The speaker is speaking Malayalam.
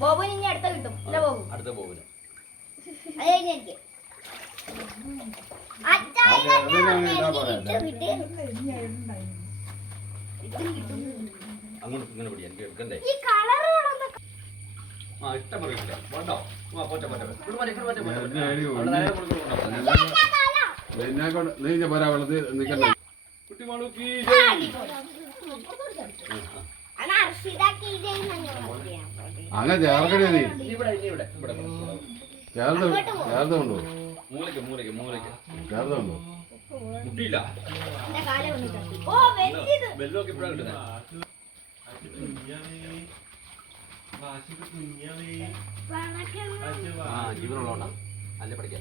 ബോബുന് അടുത്ത കിട്ടും. അടുത്ത ബോബുന് അങ്ങോട്ട് ഇങ്ങനെ പിടി. എനിക്ക് എടുക്കണ്ടേ? ആ ഇഷ്ടം പറയില്ല വേണ്ടോ? പോട്ടെ പോട്ടെ പോരാ വെള്ളത്തിൽ നിൽക്കണ്ട. കുട്ടിമാളൂക്കി അങ്ങനെ ചേർക്കണേ നീ ഇവിടെ ഇവിടെ ഇവിടെ ചേർത്ത് കൊണ്ടു മൂലയ്ക്ക് മൂലയ്ക്ക് മൂലയ്ക്ക് ചേർത്ത് കൊണ്ടു മുട്ടിയില്ല. വെല്ലമൊക്കെ ഇപ്പോഴാണ് കിട്ടുന്നത്. ആ ജീവനുള്ളതുകൊണ്ടാ അല്ലേ പഠിക്കാൻ.